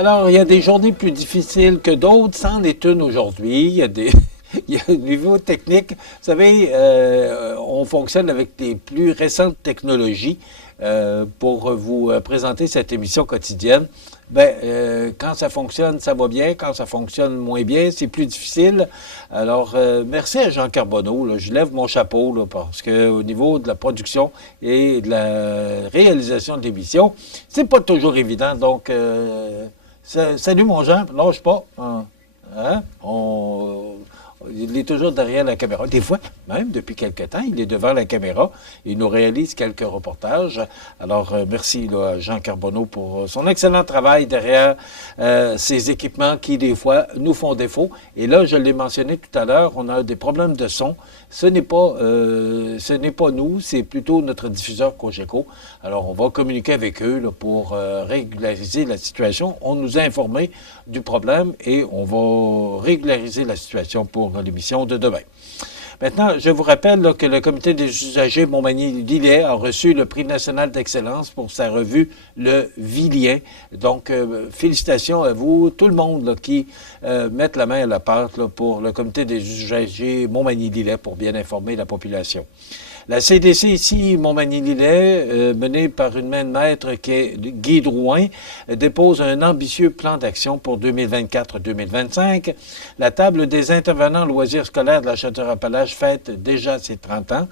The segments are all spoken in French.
Alors, il y a des journées plus difficiles que d'autres, c'en est une aujourd'hui. Il y a des, il y a un niveau technique. Vous savez, on fonctionne avec les plus récentes technologies pour vous présenter cette émission quotidienne. Quand ça fonctionne, ça va bien. Quand ça fonctionne moins bien, c'est plus difficile. Alors, merci à Jean Carbonneau. Là. Je lève mon chapeau là, parce qu'au niveau de la production et de la réalisation de l'émission, c'est pas toujours évident. Donc, salut mon Jean, lâche pas. Hein? Il est toujours derrière la caméra. Des fois, même depuis quelque temps, il est devant la caméra. Il nous réalise quelques reportages. Alors, merci là, à Jean Carbonneau pour son excellent travail derrière ces équipements qui, des fois, nous font défaut. Et là, je l'ai mentionné tout à l'heure, on a des problèmes de son. Ce n'est pas nous, c'est plutôt notre diffuseur Cogeco. Alors, on va communiquer avec eux là, pour régulariser la situation. On nous a informé du problème et on va régulariser la situation pour l'émission de demain. Maintenant, je vous rappelle là, que le Comité des usagers Montmagny-Lillet a reçu le prix national d'excellence pour sa revue Le Vilien. Donc, félicitations à vous, tout le monde là, qui met la main à la pâte là, pour le Comité des usagers Montmagny-Lillet pour bien informer la population. La CDC ici, Montmagny-Lillet, menée par une main de maître qui est Guy Drouin, dépose un ambitieux plan d'action pour 2024-2025. La table des intervenants loisirs scolaires de la Château-Appalaches fête déjà ses 30 ans.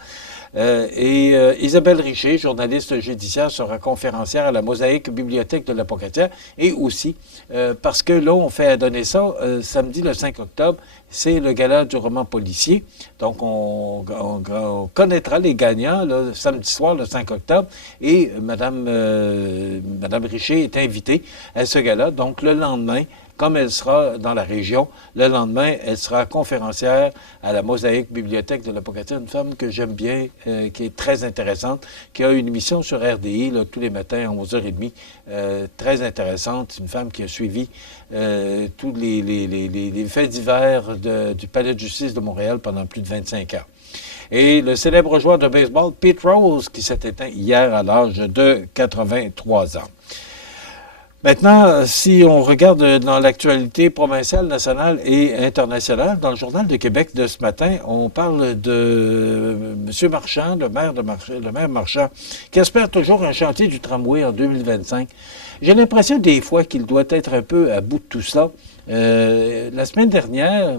Isabelle Richer, journaliste judiciaire, sera conférencière à la Mosaïque Bibliothèque de la Pocatière. Et aussi, parce que là, on fait donner ça, samedi le 5 octobre, c'est le gala du roman policier. Donc, on connaîtra les gagnants là, samedi soir, le 5 octobre. Et Madame Richer est invitée à ce gala. Donc, le lendemain, comme elle sera dans la région, le lendemain, elle sera conférencière à la Mosaïque Bibliothèque de la Pocatière, une femme que j'aime bien, qui est très intéressante, qui a une émission sur RDI là, tous les matins à 11h30, très intéressante, une femme qui a suivi tous les faits divers du Palais de justice de Montréal pendant plus de 25 ans. Et le célèbre joueur de baseball, Pete Rose, qui s'est éteint hier à l'âge de 83 ans. Maintenant, si on regarde dans l'actualité provinciale, nationale et internationale, dans le Journal de Québec de ce matin, on parle de M. Marchand, le maire Marchand, qui espère toujours un chantier du tramway en 2025. J'ai l'impression des fois qu'il doit être un peu à bout de tout ça. La semaine dernière,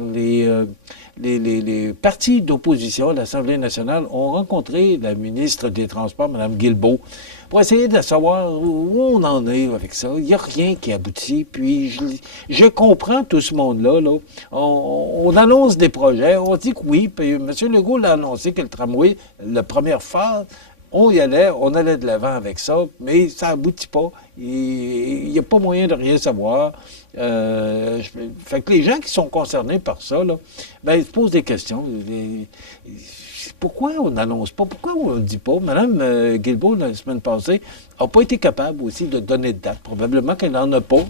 les partis d'opposition à l'Assemblée nationale ont rencontré la ministre des Transports, Mme Guilbeault, pour essayer de savoir où on en est avec ça. Il n'y a rien qui aboutit. Puis, je comprends tout ce monde-là. Là. On annonce des projets, on dit que oui, puis M. Legault l'a annoncé que le tramway, la première phase, on y allait, on allait de l'avant avec ça, mais ça n'aboutit pas. Il n'y a pas moyen de rien savoir. Fait que les gens qui sont concernés par ça, là, ils se posent des questions. Pourquoi on n'annonce pas? Pourquoi on ne dit pas? Mme Guilbeault, la semaine passée, n'a pas été capable aussi de donner de date. Probablement qu'elle n'en a pas.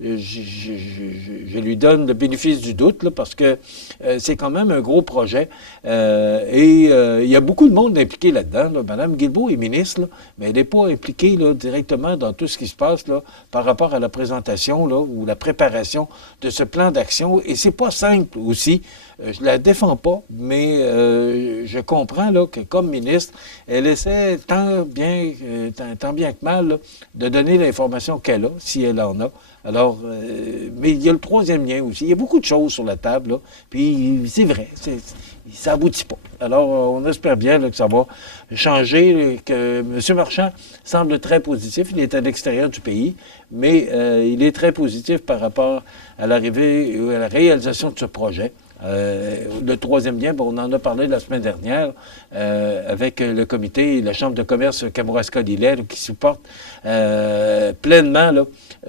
Je lui donne le bénéfice du doute, là, parce que c'est quand même un gros projet. Il y a beaucoup de monde impliqué là-dedans. Là. Mme Guilbeault est ministre, là, mais elle n'est pas impliquée là, directement dans tout ce qui se passe là, par rapport à la présentation là, ou la préparation de ce plan d'action. Et c'est pas simple aussi. Je la défends pas, mais je comprends là, que comme ministre, elle essaie tant bien que mal là, de donner l'information qu'elle a, si elle en a. Alors, mais il y a le troisième lien aussi. Il y a beaucoup de choses sur la table, là, puis c'est vrai, ça aboutit pas. Alors, on espère bien là, que ça va changer, que M. Marchand semble très positif. Il est à l'extérieur du pays, mais il est très positif par rapport à l'arrivée ou à la réalisation de ce projet. Le troisième lien, on en a parlé la semaine dernière avec le comité et la Chambre de commerce Kamouraska-Lillet qui supporte pleinement là,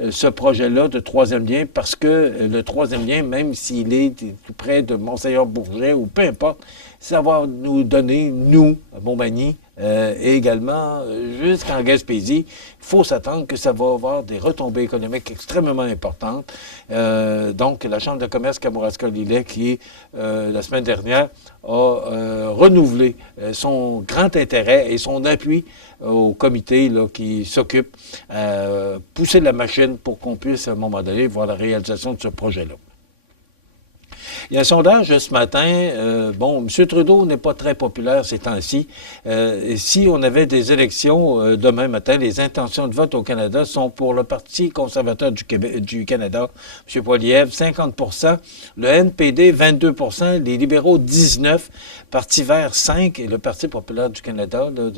ce projet-là de troisième lien parce que le troisième lien, même s'il est tout près de Monseigneur-Bourget ou peu importe, ça va nous donner, nous, à Montmagny, et également jusqu'en Gaspésie. Il faut s'attendre que ça va avoir des retombées économiques extrêmement importantes. Donc, la Chambre de commerce Kamouraska-Lillet, qui, la semaine dernière, a renouvelé son grand intérêt et son appui au comité là, qui s'occupe à pousser la machine pour qu'on puisse, à un moment donné, voir la réalisation de ce projet-là. Il y a un sondage ce matin. M. Trudeau n'est pas très populaire ces temps-ci. Si on avait des élections demain matin, les intentions de vote au Canada sont pour le Parti conservateur du Canada, M. Poilievre, 50 % le NPD, 22 % les libéraux, 19 Parti vert, 5 et le Parti populaire du Canada, là,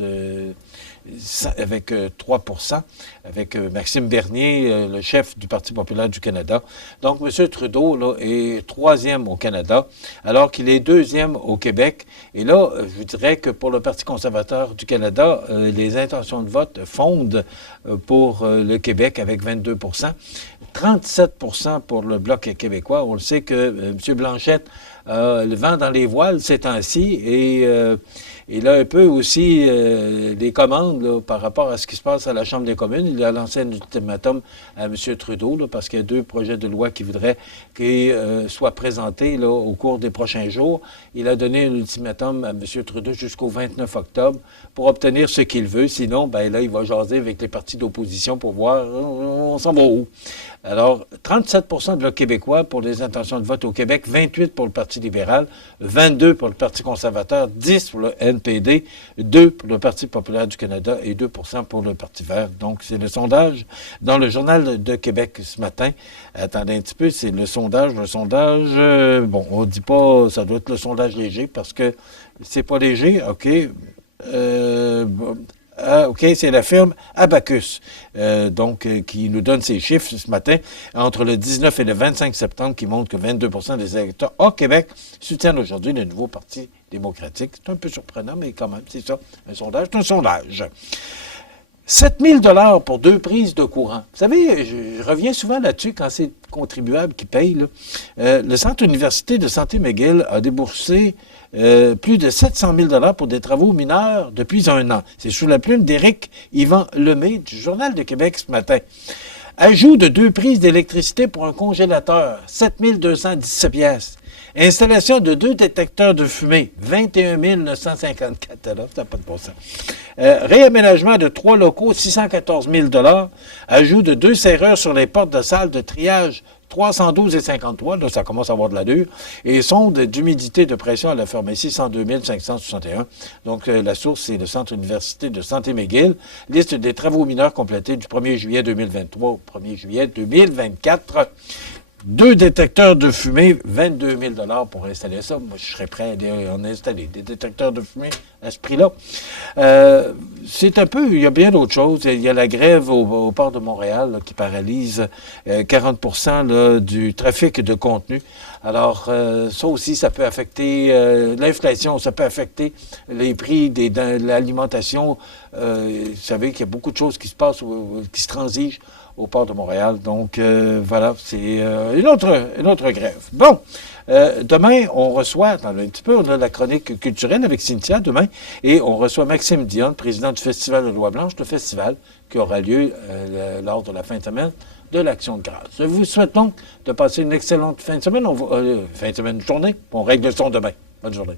avec 3 % avec Maxime Bernier, le chef du Parti populaire du Canada. Donc, M. Trudeau là, est troisième au Canada, alors qu'il est deuxième au Québec. Et là, je vous dirais que pour le Parti conservateur du Canada, les intentions de vote fondent pour le Québec avec 22 % 37 % pour le Bloc québécois. On le sait que M. Blanchette le vent dans les voiles ces temps-ci et il a un peu aussi des commandes là, par rapport à ce qui se passe à la Chambre des communes. Il a lancé un ultimatum à M. Trudeau là, parce qu'il y a 2 projets de loi qui voudraient qu'ils soient présentés là, au cours des prochains jours. Il a donné un ultimatum à M. Trudeau jusqu'au 29 octobre pour obtenir ce qu'il veut. Sinon, ben là, il va jaser avec les partis d'opposition pour voir on s'en va où. Alors, 37 % de Bloc québécois pour les intentions de vote au Québec, 28 pour le Parti libéral, 22 pour le Parti conservateur, 10 pour le NPD, 2 pour le Parti populaire du Canada et 2 % pour le Parti vert. Donc, c'est le sondage dans le Journal de Québec ce matin. Attendez un petit peu, c'est le sondage. On ne dit pas, ça doit être le sondage léger parce que c'est pas léger, OK. OK, c'est la firme Abacus, qui nous donne ces chiffres ce matin, entre le 19 et le 25 septembre, qui montrent que 22 % des électeurs au Québec soutiennent aujourd'hui le nouveau Parti démocratique. C'est un peu surprenant, mais quand même, c'est ça. Un sondage, c'est un sondage. 7 000 $ pour 2 prises de courant. Vous savez, je reviens souvent là-dessus quand c'est le contribuable qui paye. Là. Le Centre université de santé McGill a déboursé plus de 700 000 $ pour des travaux mineurs depuis 1 an. C'est sous la plume d'Éric Yvan Lemay du Journal de Québec ce matin. Ajout de 2 prises d'électricité pour un congélateur, 7 217 piastres. Installation de 2 détecteurs de fumée, 21 954 $. Ça n'a pas de bon sens. Réaménagement de 3 locaux, 614 000 $. Ajout de 2 serreurs sur les portes de salle de triage, 312 et 53, là, ça commence à avoir de l'allure. Et sonde d'humidité de pression à la pharmacie, 102 561. Donc, la source, c'est le Centre université de santé McGill. Liste des travaux mineurs complétés du 1er juillet 2023 au 1er juillet 2024. 2 détecteurs de fumée, 22 000 $ pour installer ça. Moi, je serais prêt à en installer des détecteurs de fumée à ce prix-là. C'est un peu, il y a bien d'autres choses. Il y a la grève au port de Montréal là, qui paralyse 40 % là, du trafic de contenu. Alors, ça aussi, ça peut affecter l'inflation, ça peut affecter les prix de l'alimentation. Vous savez qu'il y a beaucoup de choses qui se passent, qui se transigent au port de Montréal. Donc, voilà, c'est une autre grève. Bon, demain, on reçoit, attendez un petit peu, on a la chronique culturelle avec Cynthia demain, et on reçoit Maxime Dionne, président du Festival de Loi-Blanche, le festival qui aura lieu lors de la fin de semaine de l'Action de grâce. Je vous souhaite donc de passer une excellente fin de semaine, journée, on règle le son demain. Bonne journée.